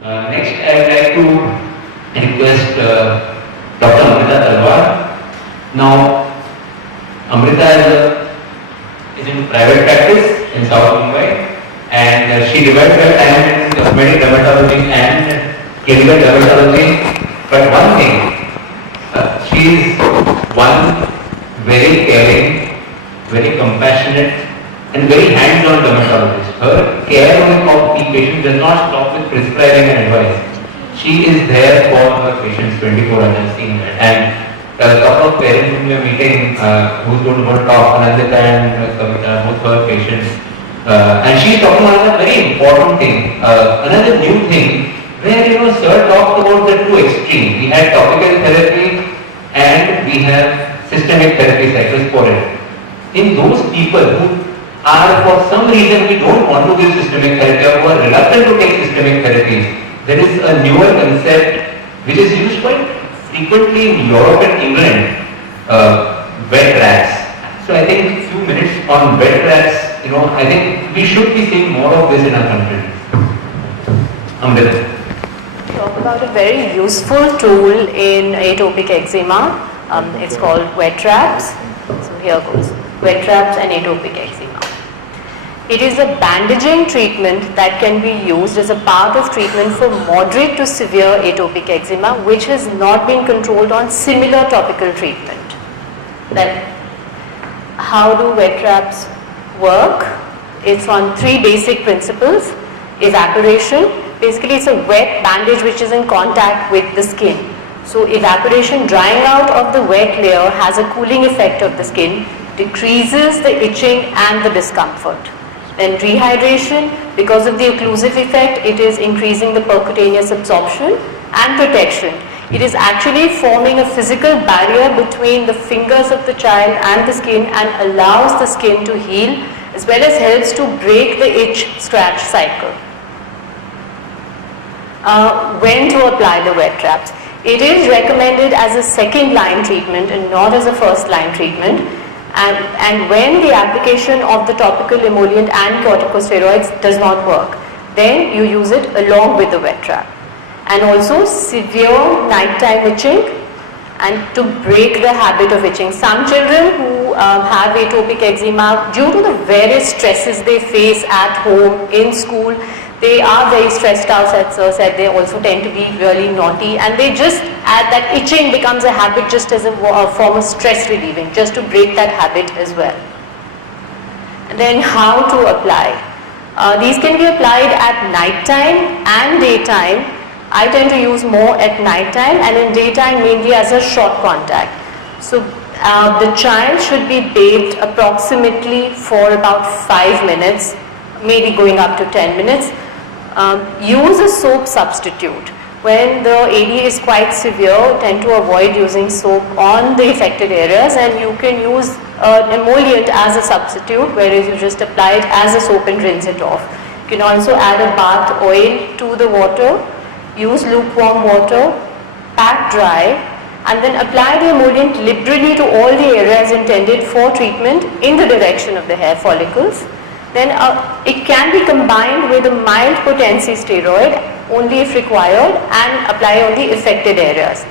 Next, I would like to request Dr. Amrita Talwar. Now, Amrita is in private practice in South Mumbai, and she divides her time in cosmetic dermatology and clinical dermatology. But one thing, she is one very caring, very compassionate, and very hands-on dermatologist. Her care of the patient does not stop with prescribing and advice. She is there for her patients 24 hours. I've seen that. And a couple of parents whom we are meeting, who's going to talk, Anandita and Kavita, both her patients. And she's talking about a very important thing, another new thing, where Sir talked about the two extremes. We had topical therapy and we have systemic therapy, cyclosporin. In those people who are for some reason we don't want to give systemic therapy or who are reluctant to take systemic therapies, there is a newer concept which is used quite frequently in Europe and England, wet rats. So I think a few minutes on wet rats, I think we should be seeing more of this in our country. Amrita. Talk about a very useful tool in atopic eczema. It's called wet traps. So here goes, wet traps and atopic eczema. It is a bandaging treatment that can be used as a part of treatment for moderate to severe atopic eczema which has not been controlled on similar topical treatment. Then, how do wet traps work? It's on three basic principles. Evaporation, basically it's a wet bandage which is in contact with the skin. So evaporation, drying out of the wet layer has a cooling effect of the skin, decreases the itching and the discomfort. Then rehydration, because of the occlusive effect, it is increasing the percutaneous absorption and protection. It is actually forming a physical barrier between the fingers of the child and the skin and allows the skin to heal as well as helps to break the itch-scratch cycle. When to apply the wet traps? It is recommended as a second line treatment and not as a first line treatment. And when the application of the topical emollient and corticosteroids does not work, then you use it along with the wet trap. And also severe nighttime itching and to break the habit of itching. Some children who have atopic eczema, due to the various stresses they face at home, in school, they are very stressed out, as Sir said. They also tend to be really naughty and they just add that itching becomes a habit just as a form of stress relieving, just to break that habit as well. And then how to apply? These can be applied at night time and daytime. I tend to use more at night time and in daytime mainly as a short contact. So the child should be bathed approximately for about 5 minutes, maybe going up to 10 minutes. Use a soap substitute. When the AD is quite severe, tend to avoid using soap on the affected areas and you can use an emollient as a substitute, whereas you just apply it as a soap and rinse it off. You can also add a bath oil to the water, use lukewarm water, pat dry and then apply the emollient liberally to all the areas intended for treatment in the direction of the hair follicles. Then it can be combined with a mild potency steroid only if required and apply on the affected areas.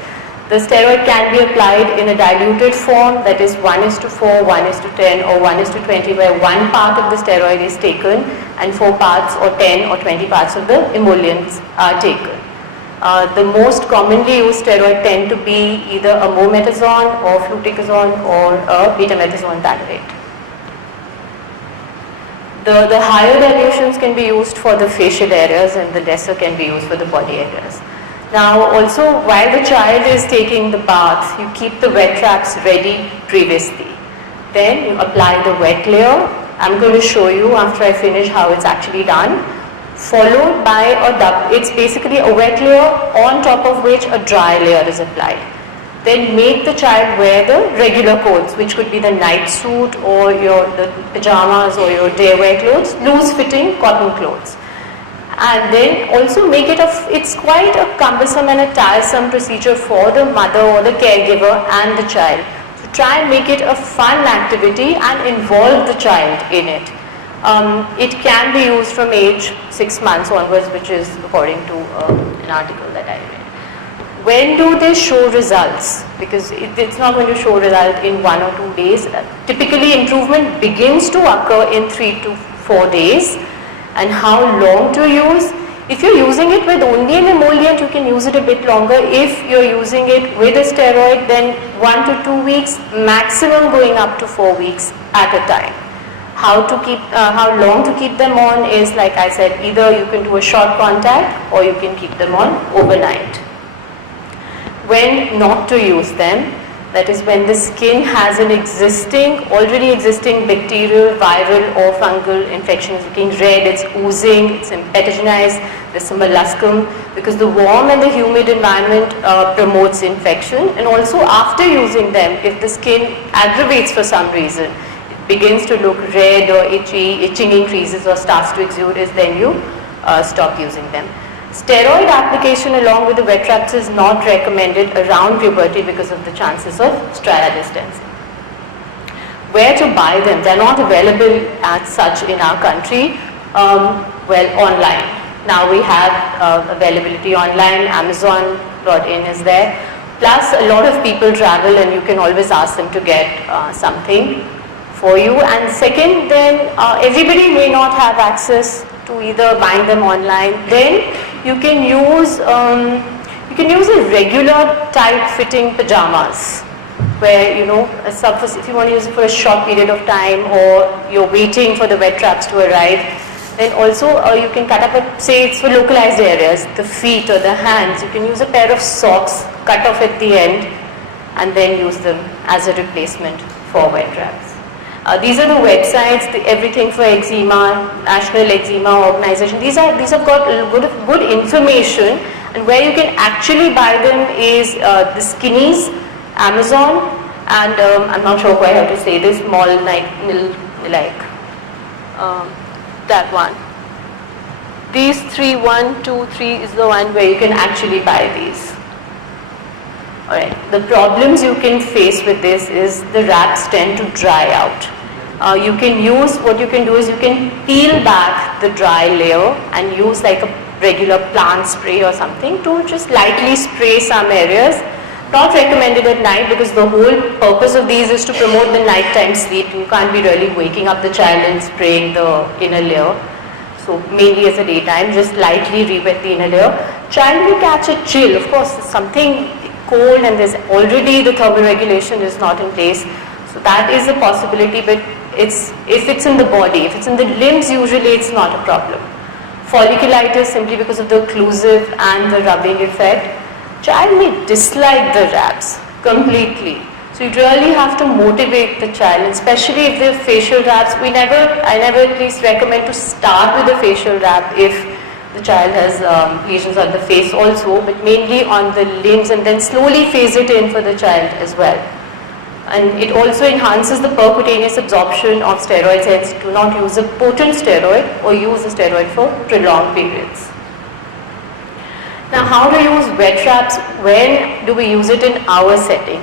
The steroid can be applied in a diluted form, that is 1:4, 1:10 or 1:20, where one part of the steroid is taken and 4 parts or 10 or 20 parts of the emollients are taken. The most commonly used steroid tend to be either a mometasone or fluticasone or a betamethasone valerate. The higher dilutions can be used for the facial areas and the lesser can be used for the body areas. Now also while the child is taking the bath, you keep the wet traps ready previously. Then you apply the wet layer. I'm going to show you after I finish how it's actually done. Followed by it's basically a wet layer on top of which a dry layer is applied. Then make the child wear the regular clothes, which could be the night suit or the pajamas or your day wear clothes, loose fitting cotton clothes. And then also make it it's quite a cumbersome and a tiresome procedure for the mother or the caregiver and the child. So try and make it a fun activity and involve the child in it. It can be used from age 6 months onwards, which is according to an article that I read. When do they show results? Because it's not going to show result in 1 or 2 days. Typically, improvement begins to occur in 3 to 4 days. And how long to use? If you're using it with only an emollient, you can use it a bit longer. If you're using it with a steroid, then 1 to 2 weeks, maximum going up to 4 weeks at a time. How long to keep them on is, like I said, either you can do a short contact or you can keep them on overnight. When not to use them, that is when the skin has an already existing bacterial, viral or fungal infection. It's looking red, it's oozing, it's impetiginized, there's some molluscum, because the warm and the humid environment promotes infection. And also after using them, if the skin aggravates for some reason, it begins to look red or itchy, itching increases or starts to exude, is then you stop using them. Steroid application along with the wet traps is not recommended around puberty because of the chances of striatal distancing. Where to buy them? They are not available as such in our country. Online. Now we have availability online. Amazon.in is there. Plus a lot of people travel and you can always ask them to get something for you. And second, then everybody may not have access to either buying them online. Then you can use a regular tight fitting pajamas, where if you want to use it for a short period of time or you're waiting for the wet traps to arrive. Then also you can cut up say it's for localized areas, the feet or the hands, you can use a pair of socks cut off at the end and then use them as a replacement for wet traps. These are the websites, everything for eczema, National Eczema Organization. These have got good information, and where you can actually buy them is the Skinnies, Amazon, and I'm not sure quite how to say this, that one. These 3, 1, 2, 3 is the one where you can actually buy these. Alright, the problems you can face with this is the wraps tend to dry out. What you can do is you can peel back the dry layer and use like a regular plant spray or something to just lightly spray some areas. Not recommended at night because the whole purpose of these is to promote the nighttime sleep. You can't be really waking up the child and spraying the inner layer. So mainly as a daytime, just lightly re-wet the inner layer. Child will catch a chill. Of course, something cold and there's already the thermoregulation is not in place. So that is a possibility, but if it's in the body, if it's in the limbs, usually it's not a problem. Folliculitis, simply because of the occlusive and the rubbing effect. Child may dislike the wraps completely. So you really have to motivate the child, and especially if they're facial wraps. I never at least recommend to start with a facial wrap if the child has lesions on the face also, but mainly on the limbs, and then slowly phase it in for the child as well. And it also enhances the percutaneous absorption of steroids, hence do not use a potent steroid or use a steroid for prolonged periods. Now, how to use wet traps? When do we use it in our setting?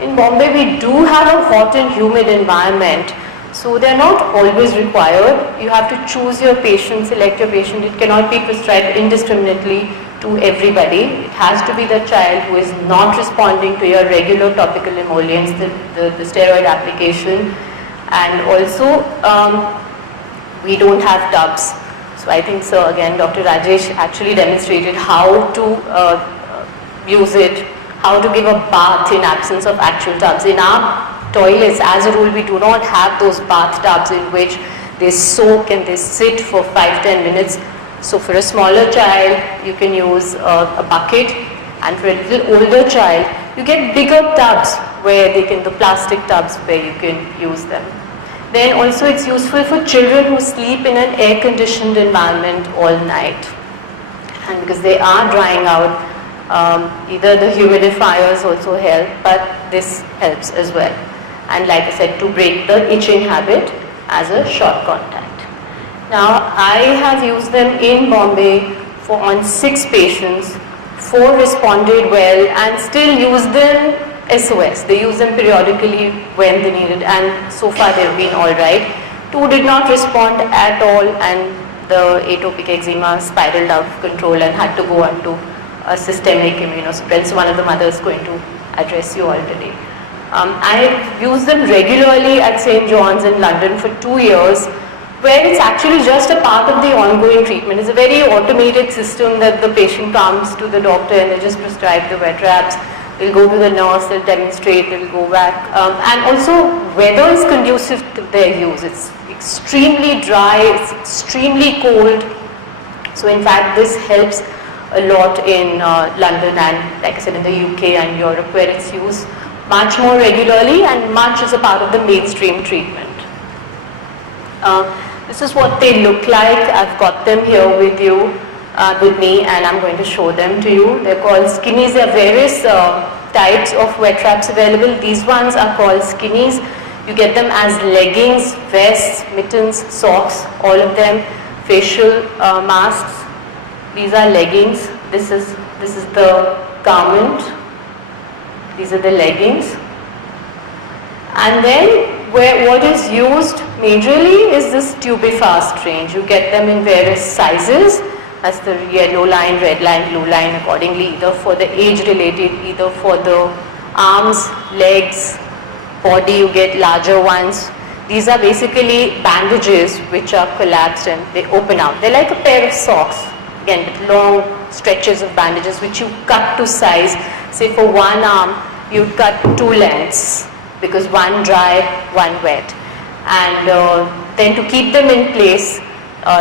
In Bombay, we do have a hot and humid environment, so they are not always required. You have to choose your patient, select your patient. It cannot be prescribed indiscriminately to everybody. It has to be the child who is not responding to your regular topical emollients, the steroid application. And also, we don't have tubs. So I think so again, Dr. Rajesh actually demonstrated how to use it, how to give a bath in absence of actual tubs. In our toilets, as a rule, we do not have those bathtubs in which they soak and they sit for 5-10 minutes. So for a smaller child, you can use a bucket, and for a little older child, you get bigger tubs where the plastic tubs where you can use them. Then also it's useful for children who sleep in an air-conditioned environment all night. And because they are drying out, either the humidifiers also help, but this helps as well. And like I said, to break the itching habit as a short contact. Now, I have used them in Bombay on 6 patients. 4 responded well and still use them SOS. They use them periodically when they need it, and so far they've been all right. 2 did not respond at all, and the atopic eczema spiraled out of control and had to go on to a systemic immunosuppressant. One of the mothers is going to address you all today. I used them regularly at St. John's in London for 2 years, where it's actually just a part of the ongoing treatment. It's a very automated system that the patient comes to the doctor and they just prescribe the wet wraps. They'll go to the nurse, they'll demonstrate, they'll go back. And also, weather is conducive to their use. It's extremely dry, it's extremely cold. So in fact, this helps a lot in London and, like I said, in the UK and Europe, where it's used much more regularly and much as a part of the mainstream treatment. This is what they look like. I've got them here with you, with me, and I'm going to show them to you. They're called skinnies. There are various types of wet wraps available. These ones are called skinnies. You get them as leggings, vests, mittens, socks, all of them, facial masks. These are leggings. This is the garment. These are the leggings. And then what is used majorly is this Tubifast range. You get them in various sizes. That's the yellow line, red line, blue line, accordingly, either for the age related, either for the arms, legs, body, you get larger ones. These are basically bandages which are collapsed and they open out. They're like a pair of socks, again with long stretches of bandages which you cut to size. Say for one arm, you cut 2 lengths because one dry, one wet. And then to keep them in place,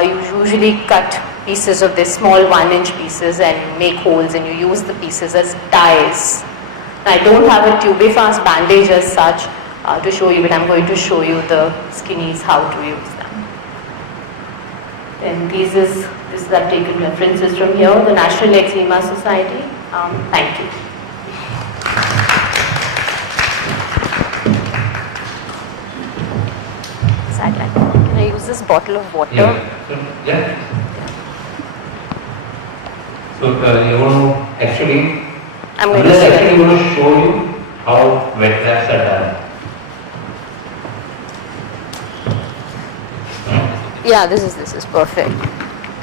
you usually cut pieces of this small 1-inch pieces and make holes, and you use the pieces as ties. I don't have a Tubifast bandage as such to show you, but I'm going to show you the skinnies how to use them. And this is I've taken references from here, the National Eczema Society. Thank you. Can I use this bottle of water? Yeah. So you want to actually, I'm going to show you how wet wraps are done. Yeah, this is perfect.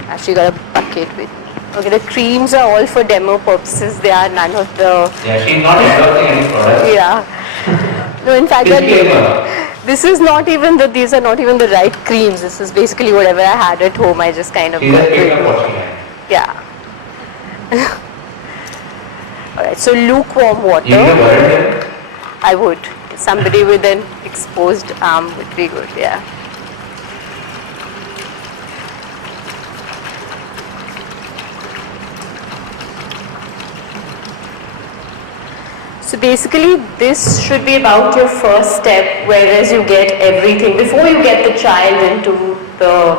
Actually got a bucket with me. Okay, the creams are all for demo purposes. They are none of the... Yeah, she's not endorsing any product. Yeah. No, in fact, these are not even the right creams. This is basically whatever I had at home. I just kind of got it. Yeah. Alright, so lukewarm water. I would. Somebody with an exposed arm would be good, yeah. So basically this should be about your first step, whereas you get everything before you get the child into the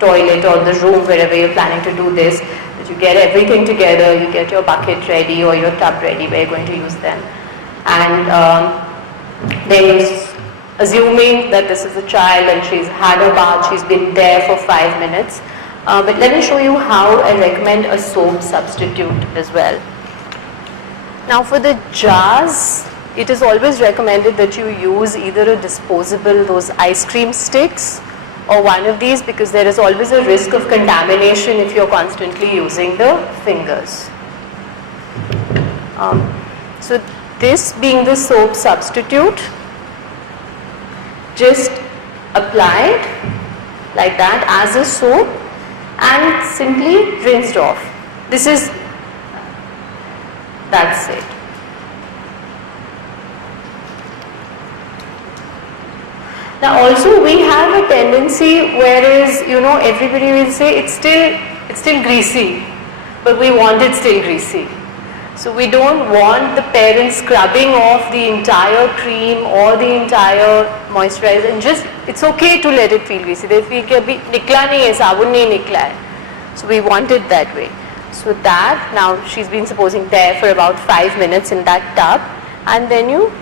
toilet or the room wherever you're planning to do this, that you get everything together, you get your bucket ready or your tub ready where you're going to use them. And then you're assuming that this is a child and she's had a bath, she's been there for 5 minutes. But let me show you how I recommend a soap substitute as well. Now for the jars, it is always recommended that you use either a disposable, those ice cream sticks, or one of these, because there is always a risk of contamination if you're constantly using the fingers. So this being the soap substitute, just apply it like that as a soap and simply rinsed off. That's it. Now also we have a tendency, whereas everybody will say it's still greasy, but we want it still greasy. So we don't want the parents scrubbing off the entire cream or the entire moisturizer, and it's okay to let it feel greasy. They feel कि अभी निकला नहीं है, साबुन नहीं निकला है. So we want it that way. So that, now she's been supposing there for about 5 minutes in that tub, and then you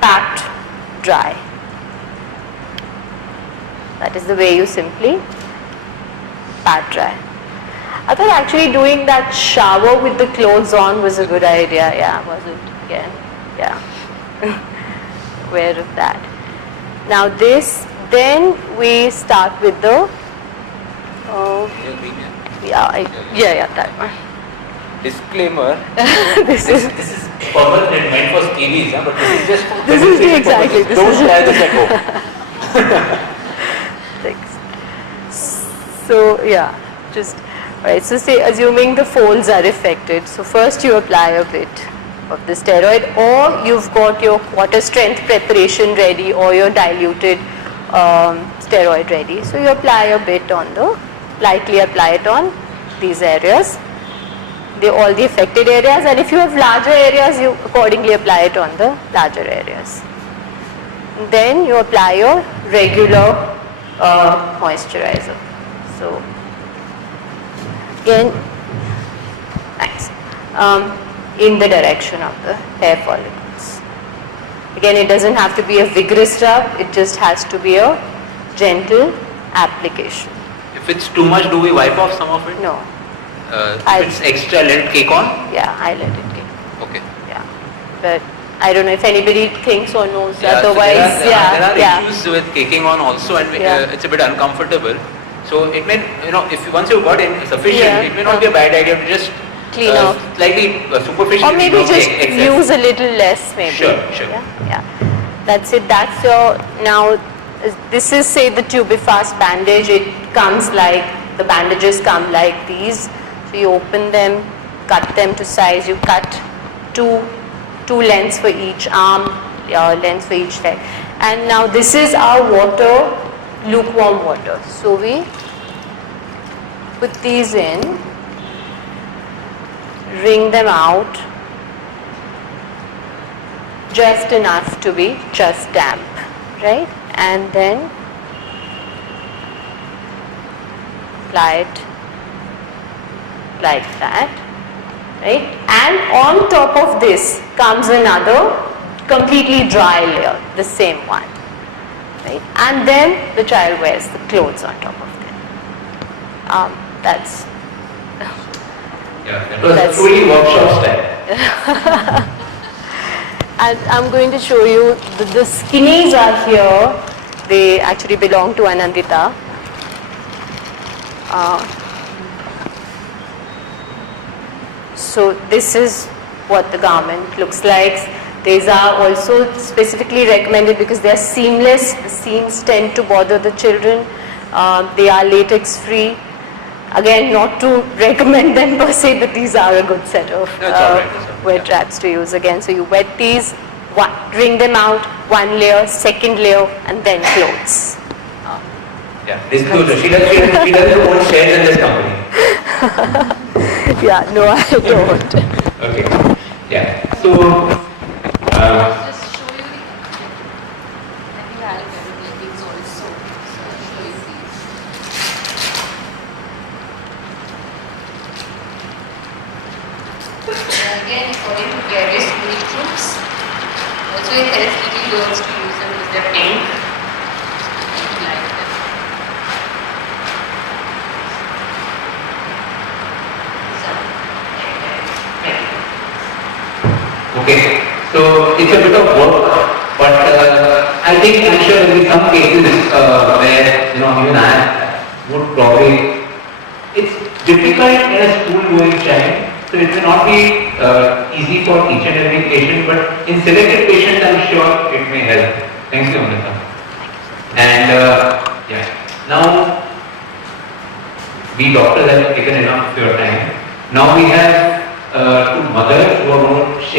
pat dry. That is the way you simply pat dry. I thought actually doing that shower with the clothes on was a good idea. Yeah, was it? Again, yeah. Aware of that. Now this Then we start with the, that one. Disclaimer. This This is, is purpose meant for skinnies, but this is just for This is the exactly, this Don't is- try this at home. Thanks. So just right. So say assuming the folds are affected. So first you apply a bit of the steroid, or you've got your quarter strength preparation ready, or your diluted steroid ready. So you apply a bit on lightly apply it on these areas, all the affected areas, and if you have larger areas, you accordingly apply it on the larger areas. Then you apply your regular moisturizer. So again, thanks, in the direction of the hair follicles. Again, it doesn't have to be a vigorous rub, it just has to be a gentle application. If it's too much, do we wipe off some of it? No, If it's extra, let it cake on? yeah, I let it get. Okay. Yeah, but I don't know if anybody thinks or knows. Yeah, so Otherwise, there are issues with caking on also, and Yeah. it's a bit uncomfortable. So it may, if once you've got in sufficient, Yeah. it may not be a bad idea to just Clean off. slightly superficially Or maybe remove the just excess. use a little less, maybe. Sure, sure. Yeah. That's it. That's your now. This is say the Tubifast bandage. It comes like the bandages come like these. So you open them, cut them to size. You cut two lengths for each arm, lengths for each leg. And now this is our water, lukewarm water. So we put these in, wring them out just enough to be just damp, right? And then apply it like that, right? And on top of this comes another completely dry layer, the same one, right? And then the child wears the clothes on top of it. That's Yeah, that was That's- truly workshop style. And I'm going to show you the skinnies are here. They actually belong to Anandita. So this is what the garment looks like. These are also specifically recommended because they are seamless. The seams tend to bother the children. They are latex free. Again, not to recommend them per se, but these are a good set of No, it's all right, it's all right. wet wraps to use again. So you wet these, wring them out, one layer, second layer, and then clothes. Yeah, disclosure. She doesn't own shares in this company. Yeah, no, I don't. Okay. Yeah. So, Just show you the things also. So I'll show you these. Again, according to various age groups, also it helps little girls to use them with their pink. Like them. okay. So it's a bit of work, but I think I'm sure there will be some cases where even I would probably. It's difficult in a school-going child, so it may not be easy for each and every patient, but in selected patients, I'm sure it may help. Thank you, Amrita. And now we doctors have taken enough of your time. Now we have two mothers who are going to share